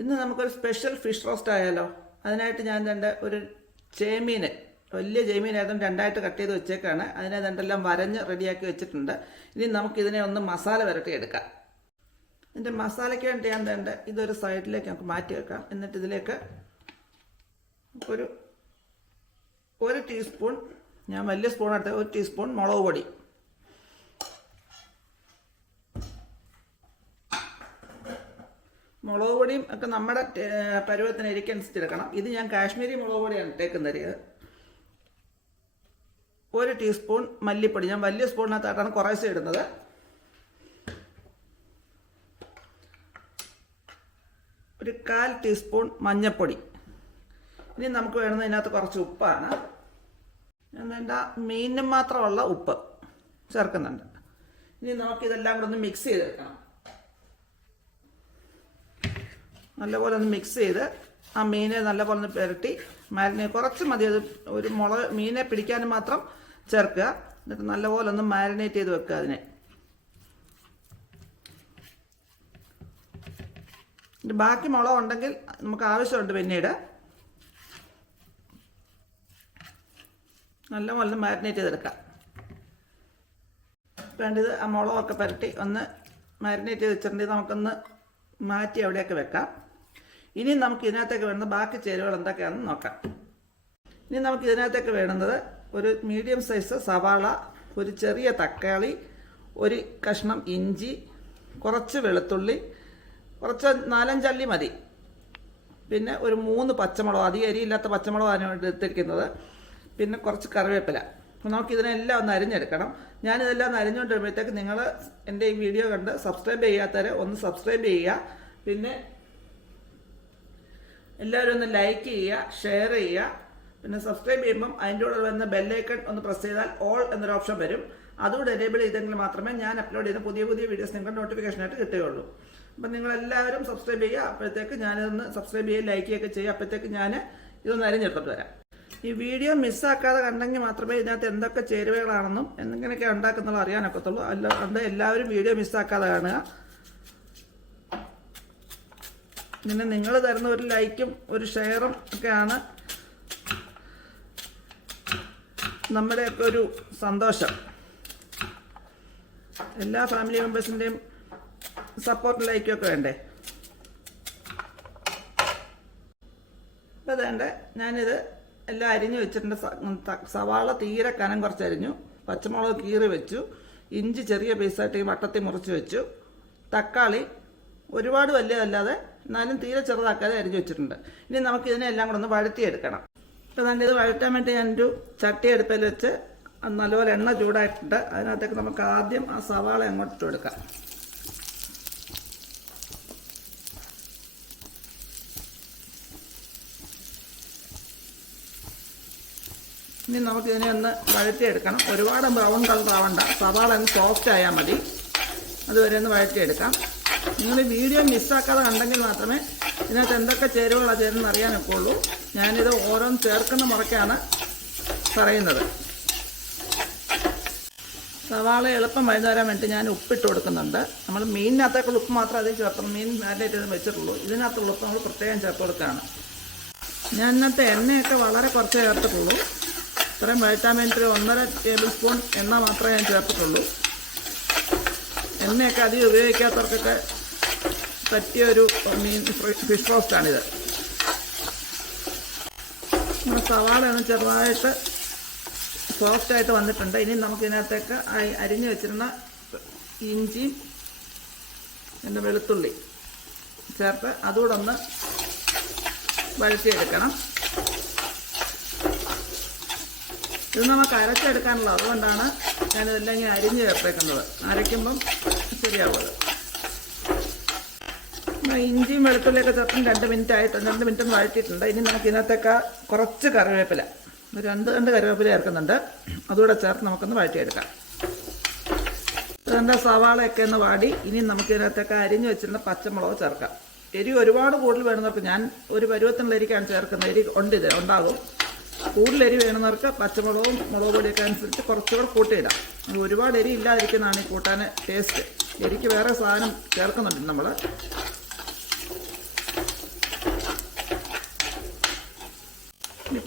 ഇന്ന് നമുക്കൊരു special fish roast ആയാലോ? അതിനായിട്ട് ഞാൻ രണ്ട് ഒരു ചേമീൻ വലിയ ചേമീനായതുകൊണ്ട് രണ്ടായിട്ട് കട്ട് ചെയ്ത് വെച്ചേക്കാണ്. അതിനെ രണ്ടെല്ലാം വരഞ്ഞ് റെഡിയാക്കി വെച്ചിട്ടുണ്ട്. ഇനി നമുക്കിതിനെ ഒന്ന് മസാല വരട്ടി എടുക്കാം ഇതിന്റെ മസാലയ്ക്ക് വേണ്ടി ഞാൻ വേണ്ട ഇതൊരു സൈഡിലേക്ക് നമുക്ക് മാറ്റി വെക്കാം. എന്നിട്ട് ഇതിലേക്ക് ഒരു ഒരു ടീസ്പൂൺ ഞാൻ വലിയ സ്പൂൺ എടുത്ത ഒരു ടീസ്പൂൺ മുളക് പൊടി. മുളക് പൊടിയും ഒക്കെ നമ്മുടെ പരുവത്തിന് എരിക്കനുസരിച്ച് എടുക്കണം ഇത് ഞാൻ കാശ്മീരി മുളക് പൊടിയാണ് ഇട്ടേക്കുന്നത് ഒരു ടീസ്പൂൺ മല്ലിപ്പൊടി. ഞാൻ വലിയ സ്പൂണിനകത്തായിട്ടാണ് കുറേശ്ശെ ഇടുന്നത്. ഒരു കാൽ ടീസ്പൂൺ മഞ്ഞൾപ്പൊടി ഇനി നമുക്ക് വേണമെന്ന് ഇതിനകത്ത് കുറച്ച് ഉപ്പാണ്. വേണ്ട മീനിന് മാത്രമുള്ള ഉപ്പ് ചേർക്കുന്നുണ്ട്. ഇനി നമുക്കിതെല്ലാം കൂടെ ഒന്ന് മിക്സ് ചെയ്തെടുക്കണം. നല്ലപോലെ ഒന്ന് മിക്സ് ചെയ്ത് ആ മീനെ നല്ലപോലെ ഒന്ന് പുരട്ടി മാരിനേറ്റ് കുറച്ച് മതി. അത് ഒരു മുളക് മീനെ പിടിക്കാൻ മാത്രം ചേർക്കുക. എന്നിട്ട് നല്ലപോലെ ഒന്ന് മാരിനേറ്റ് ചെയ്ത് വെക്കുക അതിനെ. ബാക്കി മുളക് ഉണ്ടെങ്കിൽ നമുക്ക് ആവശ്യമുണ്ട് പിന്നീട്. നല്ലപോലെ ഒന്ന് മാരിനേറ്റ് ചെയ്തെടുക്കാം വേണ്ടത് ആ മുളകൊക്കെ പുരട്ടി ഒന്ന് മാരിനേറ്റ് ചെയ്ത് വെച്ചിട്ടുണ്ടെങ്കിൽ നമുക്കൊന്ന് മാറ്റി അവിടെയൊക്കെ വെക്കാം. ഇനി നമുക്ക് ഇതിനകത്തേക്ക് വേണ്ടുന്ന ബാക്കി ചേരുവകൾ എന്തൊക്കെയാണെന്ന് നോക്കാം. ഇനി നമുക്ക് ഇതിനകത്തേക്ക് വേണ്ടത് ഒരു മീഡിയം സൈസ് സവാള ഒരു ചെറിയ തക്കാളി ഒരു കഷ്ണം ഇഞ്ചി കുറച്ച് വെളുത്തുള്ളി കുറച്ച് നാലഞ്ചള്ളി മതി. പിന്നെ ഒരു മൂന്ന് പച്ചമുളക് അധികം അതിന് വേണ്ടി എടുത്തിരിക്കുന്നത്. പിന്നെ കുറച്ച് കറിവേപ്പില. അപ്പോൾ നമുക്ക് ഇതിനെല്ലാം ഒന്ന് അരിഞ്ഞെടുക്കണം. ഞാനിതെല്ലാം ഒന്ന് അരിഞ്ഞുകൊണ്ട് വരുമ്പോഴത്തേക്ക് നിങ്ങൾ എന്റെ ഈ വീഡിയോ കണ്ട് സബ്സ്ക്രൈബ് ചെയ്യാത്തവരെ ഒന്ന് സബ്സ്ക്രൈബ് ചെയ്യുക. പിന്നെ എല്ലാവരും ഒന്ന് ലൈക്ക് ചെയ്യുക ഷെയർ ചെയ്യുക. പിന്നെ സബ്സ്ക്രൈബ് ചെയ്യുമ്പം അതിന്റെ കൂടെ വന്ന ബെല്ലൈക്കൺ ഒന്ന് പ്രസ് ചെയ്താൽ ഓൾ എന്നൊരു ഓപ്ഷൻ വരും. അതുകൂടെ എനേബിൾ ചെയ്തെങ്കിൽ മാത്രമേ ഞാൻ അപ്ലോഡ് ചെയ്യുന്ന പുതിയ പുതിയ വീഡിയോസ് നിങ്ങൾക്ക് നോട്ടിഫിക്കേഷനായിട്ട് കിട്ടുകയുള്ളൂ. അപ്പം നിങ്ങളെല്ലാവരും സബ്സ്ക്രൈബ് ചെയ്യുക. അപ്പോഴത്തേക്ക് ഞാനിതൊന്ന് സബ്സ്ക്രൈബ് ചെയ്യുക ലൈക്ക് ചെയ്യുകയൊക്കെ ചെയ്യുക. അപ്പോഴത്തേക്ക് ഞാൻ ഇതൊന്ന് അരിഞ്ഞെടുത്തിട്ട് വരാം. ഈ വീഡിയോ മിസ്സാക്കാതെ കണ്ടെങ്കിൽ മാത്രമേ ഇതിനകത്ത് എന്തൊക്കെ ചേരുവകളാണെന്നും എന്തെങ്കിലുമൊക്കെ ഉണ്ടാക്കുന്നുള്ളൂ അറിയാനൊക്കത്തുള്ളൂ. അല്ല എന്താ എല്ലാവരും വീഡിയോ മിസ്സാക്കാതെ കാണുക. പിന്നെ നിങ്ങൾ തരുന്ന ഒരു ലൈക്കും ഒരു ഷെയറും ഒക്കെയാണ് നമ്മുടെയൊക്കെ ഒരു സന്തോഷം. എല്ലാ ഫാമിലി മെമ്പേഴ്സിന്റെയും സപ്പോർട്ട് ലൈക്കും ഒക്കെ വേണ്ടേ? ഇപ്പം വേണ്ടേ? ഞാനിത് എല്ലാം അരിഞ്ഞു വെച്ചിട്ടുണ്ട്. സവാള തീരെ കനം കുറച്ചരിഞ്ഞു. പച്ചമുളക് കീറി വെച്ചു. ഇഞ്ചി ചെറിയ പീസായിട്ട് ഈ വട്ടത്തിൽ മുറിച്ച് വെച്ചു. തക്കാളി ഒരുപാട് വലിയതല്ലാതെ എന്നാലും തീരെ ചെറുതാക്കാതെ അരിഞ്ഞു വെച്ചിട്ടുണ്ട്. ഇനി നമുക്ക് ഇതിനെല്ലാം കൂടെ ഒന്ന് വഴത്തിയെടുക്കണം ഇപ്പോൾ നല്ല ഇത് വഴറ്റാൻ വേണ്ടി ഞാനൊരു ചട്ടി അടുപ്പിൽ വെച്ച് നല്ലപോലെ എണ്ണ ചൂടായിട്ടുണ്ട്. അതിനകത്തേക്ക് നമുക്ക് ആദ്യം ആ സവാള അങ്ങോട്ട് എടുക്കാം ഇനി നമുക്ക് ഇതിനെ ഒന്ന് വഴറ്റിയെടുക്കണം. ഒരുപാട് ബ്രൗൺ കളർ ആവണ്ട. സവാള ഒന്ന് സോഫ്റ്റ് ആയാൽ മതി. അതുവരെ ഒന്ന് വഴറ്റിയെടുക്കാം. നിങ്ങൾ വീഡിയോ മിസ്സാക്കാതെ കണ്ടെങ്കിൽ മാത്രമേ ഇതിനകത്ത് എന്തൊക്കെ ചേരുവകളാണ് ചേരുന്നത് അറിയാനൊക്കെ ഉള്ളൂ ഞാനിത് ഓരോന്ന് ചേർക്കുന്ന മുറയ്ക്കാണ് പറയുന്നത്. സവാള എളുപ്പം വൈകുന്നേരം വേണ്ടി ഞാൻ ഉപ്പിട്ട് കൊടുക്കുന്നുണ്ട്. നമ്മൾ മീനിനകത്തേക്കുള്ള ഉപ്പ് മാത്രം അതിൽ ചേർത്തുള്ളൂ മീൻ മാരിനേറ്റ് ചെയ്ത് വെച്ചിട്ടുള്ളൂ. ഇതിനകത്തുള്ള ഉപ്പ് നമ്മൾ പ്രത്യേകം ചേർത്ത് കൊടുക്കുകയാണ്. ഞാൻ ഇന്നത്തെ എണ്ണയൊക്കെ വളരെ കുറച്ച് ചേർത്തിട്ടുള്ളൂ. ഇത്രയും വൈറ്റാമിൻ ഒരു ഒന്നര ടേബിൾ സ്പൂൺ എണ്ണ മാത്രമേ ഞാൻ ചേർത്തിട്ടുള്ളൂ. എണ്ണയൊക്കെ അധികം ഉപയോഗിക്കാത്തവർക്കൊക്കെ പറ്റിയ ഒരു മീൻ ഫിഷ് റോസ്റ്റാണിത് നമ്മുടെ സവാള ഒന്ന് ചെറുതായിട്ട് സോഫ്റ്റ് ആയിട്ട് വന്നിട്ടുണ്ട്. ഇനി നമുക്കിതിനകത്തേക്ക് അരിഞ്ഞു വെച്ചിരുന്ന ഇഞ്ചി പിന്നെ വെളുത്തുള്ളി ചേർത്ത് അതുകൂടെ ഒന്ന് വഴറ്റിയെടുക്കണം. ഇത് നമുക്ക് അരച്ചെടുക്കാനുള്ളത് അതുകൊണ്ടാണ് ഞാനിതെല്ലാം ഇങ്ങനെ അരിഞ്ഞ് ചേർത്തേക്കുന്നത്. അരയ്ക്കുമ്പം ശരിയാവും അത് ഇഞ്ചിയും വെളുത്തുള്ളിയൊക്കെ ചേർത്തും രണ്ട് മിനിറ്റ് ആയിട്ടുണ്ട് രണ്ട് മിനിറ്റ് ഒന്ന് വഴറ്റിയിട്ടുണ്ട്. ഇനി നമുക്ക് ഇതിനകത്തേക്ക് കുറച്ച് കറിവേപ്പില രണ്ട് രണ്ട് കറിവേപ്പില ചേർക്കുന്നുണ്ട്. അതുകൂടെ ചേർത്ത് നമുക്കൊന്ന് വഴറ്റിയെടുക്കാം. ഇതിന്റെ സവാളയൊക്കെ ഒന്ന് വാടി ഇനി നമുക്ക് ഇതിനകത്തേക്ക് അരിഞ്ഞ് വെച്ചിരുന്ന പച്ചമുളക് ചേർക്കാം. എരി ഒരുപാട് കൂടുതൽ വേണമെന്നവർക്ക് ഞാൻ ഒരു പരുവത്തിനുള്ള എരിക്കാണ് ചേർക്കുന്നത്. എരി ഉണ്ട് ഇത് ഉണ്ടാകും. കൂടുതൽ എരി വേണമെന്നവർക്ക് പച്ചമുളകും മുളക് പൊടിയൊക്കെ അനുസരിച്ച് കുറച്ചുകൂടെ കൂട്ടിയിടാം. ഒരുപാട് എരി ഇല്ലാതിരിക്കുന്നതാണ് ഈ കൂട്ടാൻ ടേസ്റ്റ് എരിക്ക് വേറെ സാധനം ചേർക്കുന്നുണ്ട് നമ്മൾ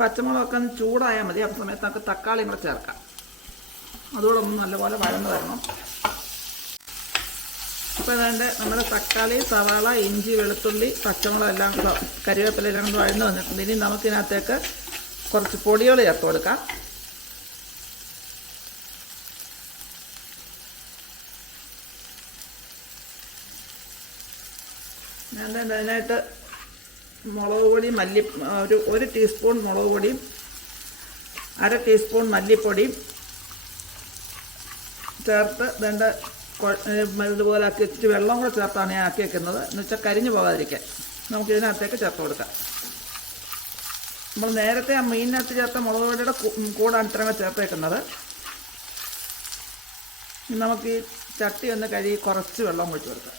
പച്ചമുളകൊക്കെ ഒന്ന് ചൂടായാൽ മതി. ആ സമയത്ത് നമുക്ക് തക്കാളിയും കൂടെ ചേർക്കാം. അതുകൂടെ ഒന്ന് നല്ലപോലെ വഴന്ന് വരണം. അപ്പോൾ അതുകൊണ്ട് നമ്മുടെ തക്കാളി സവാള ഇഞ്ചി വെളുത്തുള്ളി പച്ചമുളക് എല്ലാം കറിവേപ്പില എല്ലാം കൂടെ വഴന്ന് വന്നിട്ടുണ്ട്. ഇനി നമുക്കിതിനകത്തേക്ക് കുറച്ച് പൊടികൾ ചേർത്ത് കൊടുക്കാം. ഞാൻ അതിനായിട്ട് മുളക് പൊടി മല്ലി ഒരു ഒരു ടീസ്പൂൺ മുളക് പൊടിയും അര ടീസ്പൂൺ മല്ലിപ്പൊടിയും ചേർത്ത് വേണ്ട ഇതുപോലെ ആക്കി വെച്ചിട്ട് വെള്ളം കൂടെ ചേർത്താണ് ഞാൻ ആക്കി വെക്കുന്നത്. എന്ന് വെച്ചാൽ കരിഞ്ഞു പോകാതിരിക്കാൻ. നമുക്ക് ഇതിനകത്തേക്ക് ചേർത്ത് കൊടുക്കാം. നമ്മൾ നേരത്തെ ആ മീനിനകത്ത് ചേർത്ത മുളക് പൊടിയുടെ കൂടാണ് ഇത്രയും ചേർത്ത് വെക്കുന്നത്. നമുക്ക് ഈ ചട്ടി ഒന്ന് കഴുകി കുറച്ച് വെള്ളം ഒഴിച്ച് കൊടുക്കാം.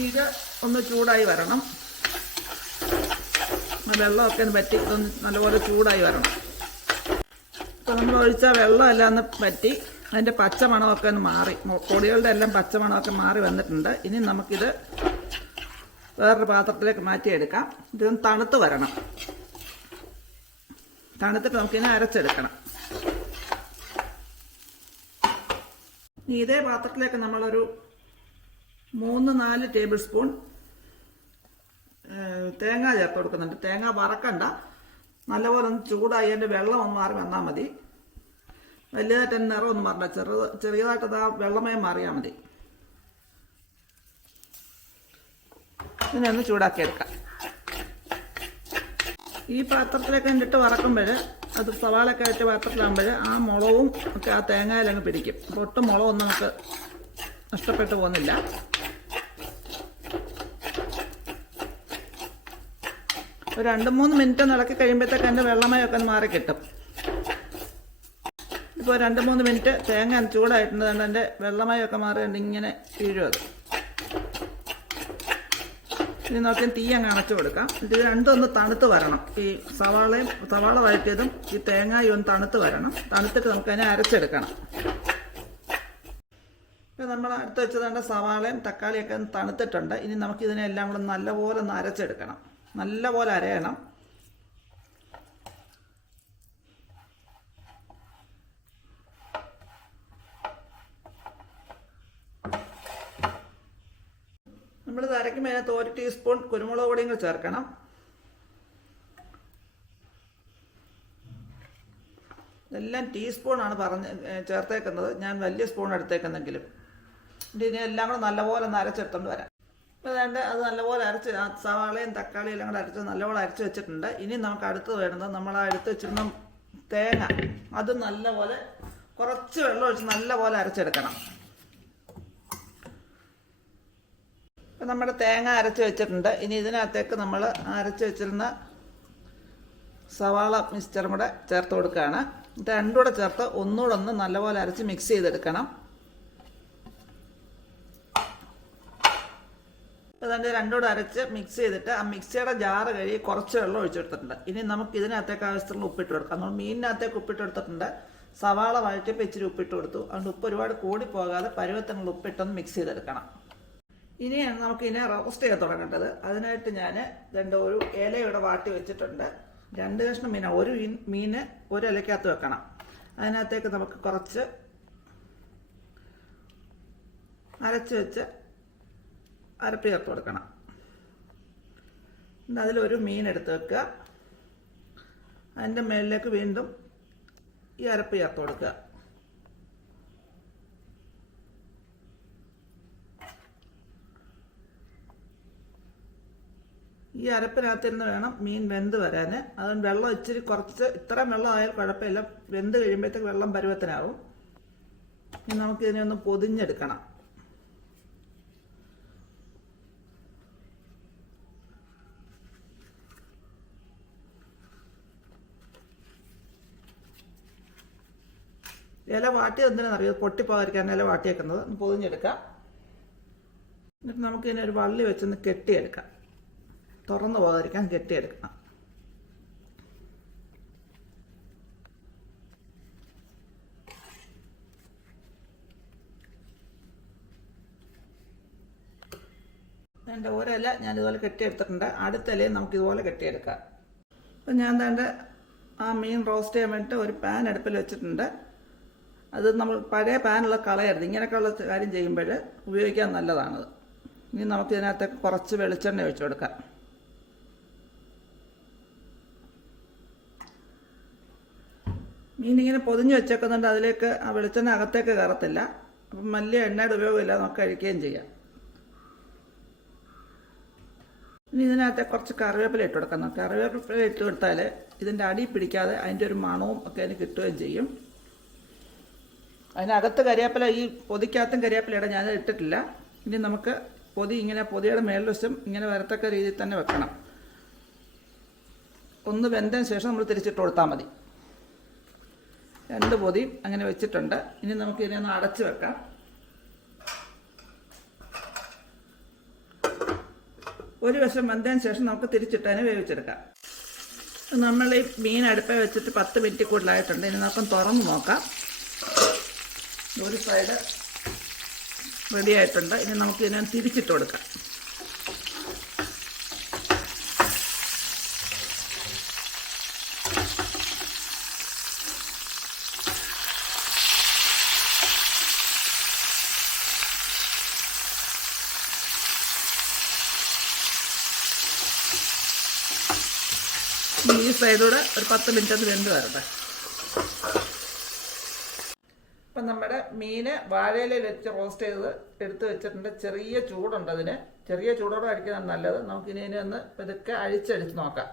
ഇത് ഒന്ന് ചൂടായി വരണം. വെള്ളമൊക്കെ ഒന്ന് പറ്റി ഇതൊന്ന് നല്ലപോലെ ചൂടായി വരണം. അപ്പോൾ നമ്മൾ ഒഴിച്ച വെള്ളമെല്ലാം ഒന്ന് പറ്റി അതിന്റെ പച്ചമണമൊക്കെ ഒന്ന് മാറി. കൊടികളുടെ എല്ലാം പച്ചമണമൊക്കെ മാറി വന്നിട്ടുണ്ട്. ഇനി നമുക്കിത് വേറൊരു പാത്രത്തിലേക്ക് മാറ്റിയെടുക്കാം. ഇതൊന്ന് തണുത്ത് വരണം. തണുത്തിട്ട് നമുക്കിനെ അരച്ചെടുക്കണം. ഇതേ പാത്രത്തിലേക്ക് നമ്മളൊരു മൂന്ന് നാല് ടേബിൾ സ്പൂൺ തേങ്ങ ചേർത്ത് കൊടുക്കുന്നുണ്ട്. തേങ്ങ വറക്കണ്ട. നല്ലപോലെ ഒന്ന് ചൂടായി അതിന്റെ വെള്ളം ഒന്ന് മാറി വന്നാൽ മതി. വലിയതായിട്ട് തന്നെ നിറം ഒന്നും മാറില്ല ചെറുത് ചെറിയതായിട്ട് അത് ആ വെള്ളമയം മാറിയാൽ മതി. ഇതിനെ ഒന്ന് ചൂടാക്കിയെടുക്കാം ഈ പാത്രത്തിലൊക്കെ ഇട്ട് വറക്കുമ്പോൾ അത് സവാളൊക്കെ ആയിട്ട് പാത്രത്തിലാകുമ്പോൾ ആ മുളകും ഒക്കെ ആ തേങ്ങയിലങ്ങ് പിടിക്കും. അപ്പോൾ ഒട്ടും മുളകൊന്നും നമുക്ക് നഷ്ടപ്പെട്ടു പോകുന്നില്ല. ഒരു രണ്ട് മൂന്ന് മിനിറ്റ് ഒന്ന് ഇളക്കി കഴിയുമ്പോഴത്തേക്ക് അതിന്റെ വെള്ളമയൊക്കെ ഒന്ന് മാറി കിട്ടും. ഇപ്പോൾ രണ്ട് മൂന്ന് മിനിറ്റ് തേങ്ങ ചൂടായിട്ടുണ്ട്. അതുകൊണ്ട് അതിന്റെ വെള്ളമയൊക്കെ മാറിയുണ്ട്. ഇങ്ങനെ വീഴും ഇനി നോക്കി തീ അങ്ങ് അണച്ചു കൊടുക്കാം. ഇത് രണ്ടും ഒന്ന് തണുത്ത് വരണം. ഈ സവാളയും സവാള വഴറ്റിയതും ഈ തേങ്ങയും ഒന്ന് തണുത്ത് വരണം. തണുത്തിട്ട് നമുക്ക് അതിനെ അരച്ചെടുക്കണം. ഇപ്പം നമ്മൾ അടുത്ത് വെച്ചതുകൊണ്ട് സവാളയും തക്കാളിയൊക്കെ ഒന്ന് തണുത്തിട്ടുണ്ട്. ഇനി നമുക്കിതിനെല്ലാം കൂടെ നല്ലപോലെ ഒന്ന് അരച്ചെടുക്കണം. നല്ലപോലെ അരയണം. നമ്മൾ അരയ്ക്കുമ്പോൾ അതിനകത്ത് ഒരു ടീസ്പൂൺ കുരുമുളക് പൊടിയും കൂടി ചേർക്കണം. ഇതെല്ലാം ടീസ്പൂണാണ് പറഞ്ഞ് ചേർത്തേക്കുന്നത്. ഞാൻ വലിയ സ്പൂൺ എടുത്തേക്കുന്നെങ്കിലും. ഇതിനെല്ലാം കൂടെ നല്ലപോലെ നരച്ചെടുത്തോണ്ട് വരാം. വേണ്ട അത് നല്ലപോലെ അരച്ച് സവാളയും തക്കാളിയും എല്ലാം കൂടെ അരച്ച് നല്ലപോലെ അരച്ച് വെച്ചിട്ടുണ്ട്. ഇനി നമുക്ക് അടുത്ത് വേണ്ടത് നമ്മൾ ആ എടുത്ത് വെച്ചിരുന്ന തേങ്ങ. അത് നല്ലപോലെ കുറച്ച് വെള്ളം ഒഴിച്ച് നല്ലപോലെ അരച്ചെടുക്കണം. ഇപ്പം നമ്മുടെ തേങ്ങ അരച്ച് വെച്ചിട്ടുണ്ട്. ഇനി ഇതിനകത്തേക്ക് നമ്മൾ അരച്ച് വെച്ചിരുന്ന സവാള മിക്സ്ചറും കൂടെ ചേർത്ത് കൊടുക്കുകയാണ്. ഇത് രണ്ടും കൂടെ ചേർത്ത് ഒന്നുകൂടെ ഒന്ന് നല്ലപോലെ അരച്ച് മിക്സ് ചെയ്തെടുക്കണം. അതിന്റെ രണ്ടോട് അരച്ച് മിക്സ് ചെയ്തിട്ട് ആ മിക്സിയുടെ ജാറ് കഴുകി കുറച്ച് വെള്ളം ഒഴിച്ചെടുത്തിട്ടുണ്ട്. ഇനി നമുക്ക് ഇതിനകത്തേക്ക് ആവശ്യത്തിലുള്ള ഉപ്പിട്ട് കൊടുക്കാം. നമ്മൾ മീനിനകത്തേക്ക് ഉപ്പിട്ട് കൊടുത്തിട്ടുണ്ട്. സവാള വഴറ്റിപ്പോൾ ഇച്ചിരി ഉപ്പിട്ട് കൊടുത്തു. അതുകൊണ്ട് ഉപ്പ് ഒരുപാട് കൂടി പോകാതെ പരുവത്തിനുള്ള ഉപ്പിട്ടൊന്ന് മിക്സ് ചെയ്തെടുക്കണം. ഇനിയാണ് നമുക്ക് ഇതിനെ റോസ്റ്റ് ചെയ്യാൻ തുടങ്ങേണ്ടത്. അതിനായിട്ട് ഞാൻ രണ്ട് ഒരു ഇല ഇവിടെ വാട്ടി വെച്ചിട്ടുണ്ട്. രണ്ട് കഷ്ണം മീന. ഒരു മീൻ ഒരു ഇലക്കകത്ത് വെക്കണം. അതിനകത്തേക്ക് നമുക്ക് കുറച്ച് അരച്ച് വെച്ച് അരപ്പ് ചേർത്ത് കൊടുക്കണം. അതിലൊരു മീൻ എടുത്ത് വെക്കുക. അതിന്റെ മേളിലേക്ക് വീണ്ടും ഈ അരപ്പ് ചേർത്ത് കൊടുക്കുക. ഈ അരപ്പിനകത്തിരുന്ന് വേണം മീൻ വെന്ത് വരാൻ അതുകൊണ്ട് വെള്ളം ഇച്ചിരി കുറച്ച് ഇത്രയും വെള്ളം ആയാൽ കുഴപ്പമില്ല. വെന്ത് കഴിയുമ്പോഴത്തേക്ക് വെള്ളം പരുവത്തിനാവും. ഇനി നമുക്കിതിനെ ഒന്ന് പൊതിഞ്ഞെടുക്കണം. ഇല വാട്ടിയത് എന്തിനാണെന്നറിയാം പൊട്ടിപ്പോകാതിരിക്കാൻ ഇല വാട്ടിയേക്കുന്നത്. പൊതിഞ്ഞെടുക്കാം. എന്നിട്ട് നമുക്ക് ഇതിനെ ഒരു വള്ളി വെച്ചൊന്ന് കെട്ടിയെടുക്കാം. തുറന്നു പോകാതിരിക്കാൻ കെട്ടിയെടുക്കണം എന്റെ ഒരല ഞാൻ ഇതുപോലെ കെട്ടിയെടുത്തിട്ടുണ്ട്. അടുത്ത ഇലയും നമുക്ക് ഇതുപോലെ കെട്ടിയെടുക്കാം. അപ്പം ഞാൻ തേണ്ട ആ മീൻ റോസ്റ്റ് ചെയ്യാൻ വേണ്ടിയിട്ട് ഒരു പാൻ അടുപ്പിൽ വെച്ചിട്ടുണ്ട്. അത് നമ്മൾ പഴയ പാനുള്ള കളയരുത്. ഇങ്ങനെയൊക്കെയുള്ള കാര്യം ചെയ്യുമ്പോൾ ഉപയോഗിക്കാൻ നല്ലതാണത് ഇനി നമുക്ക് ഇതിനകത്തേക്ക് കുറച്ച് വെളിച്ചെണ്ണ ഒഴിച്ചു കൊടുക്കാം. മീനിങ്ങനെ പൊതിഞ്ഞ് വെച്ചേക്കുന്നുണ്ട്. അതിലേക്ക് ആ വെളിച്ചെണ്ണ അകത്തേക്ക് കയറത്തില്ല. അപ്പം വലിയ എണ്ണയുടെ ഉപയോഗമില്ല നമുക്ക് കഴിക്കുകയും ചെയ്യാം. ഇനി ഇതിനകത്ത് കുറച്ച് കറിവേപ്പില ഇട്ട് കൊടുക്കണം. കറിവേപ്പില ഇട്ട് കൊടുത്താൽ ഇതിന്റെ അടി പിടിക്കാതെ അതിന്റെ ഒരു മണവും ഒക്കെ അതിന് കിട്ടുകയും ചെയ്യും. അതിനകത്ത് കരിയാപ്പില ഈ പൊതിക്കകത്തും ഇട ഞാൻ ഇട്ടിട്ടില്ല. ഇനി നമുക്ക് പൊതി ഇങ്ങനെ പൊതിയുടെ മേൽവശം ഇങ്ങനെ വരത്തക്ക രീതിയിൽ തന്നെ വെക്കണം. ഒന്ന് വെന്തതിന് ശേഷം നമ്മൾ തിരിച്ചിട്ട് കൊടുത്താൽ മതി. രണ്ട് പൊതിയും അങ്ങനെ വെച്ചിട്ടുണ്ട്. ഇനി നമുക്ക് ഇതിനെ ഒന്ന് അടച്ച് വെക്കാം. ഒരു വശം വെന്തതിന് ശേഷം നമുക്ക് തിരിച്ചിട്ടതിനെ വേവിച്ചെടുക്കാം. നമ്മൾ ഈ മീൻ അടുപ്പേ വെച്ചിട്ട് പത്ത് മിനിറ്റ് കൂടുതലായിട്ടുണ്ട്. ഇനി നമുക്ക് തുറന്ന് നോക്കാം. ഒരു സൈഡ് റെഡി ആയിട്ടുണ്ട്. ഇനി നമുക്ക് ഇതിനെ തിരിച്ചിട്ട് കൊടുക്കാം. ഈ സൈഡൂടെ ഒരു പത്ത് മിനിറ്റ് അത് വെന്ത് വരട്ടെ. ഇപ്പം നമ്മുടെ മീന് വാഴയിലെ വെച്ച് റോസ്റ്റ് ചെയ്ത് എടുത്ത് വെച്ചിട്ടുണ്ട്. ചെറിയ ചൂടുണ്ട് അതിന്. ചെറിയ ചൂടോടെ അടിക്കുന്നതാണ് നല്ലത്. നമുക്കിനി ഒന്ന് ഇതൊക്കെ അഴിച്ചടിച്ച് നോക്കാം.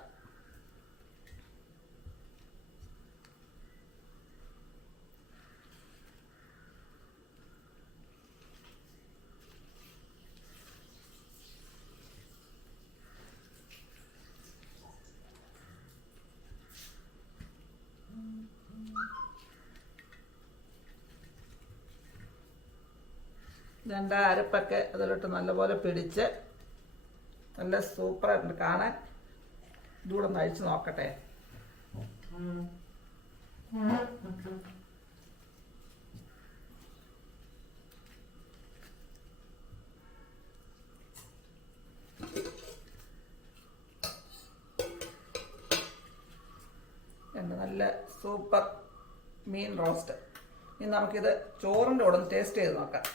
രണ്ട് അരപ്പൊക്കെ അതിലോട്ട് നല്ലപോലെ പിടിച്ച് നല്ല സൂപ്പറായിട്ടുണ്ട് കാണാൻ ഇതുകൂടെ ഒന്ന് നോക്കട്ടെ. നല്ല സൂപ്പർ മീൻ റോസ്റ്റ് ഇനി നമുക്കിത് ചോറിന്റെ കൂടെ ഒന്ന് ടേസ്റ്റ് ചെയ്ത് നോക്കാം.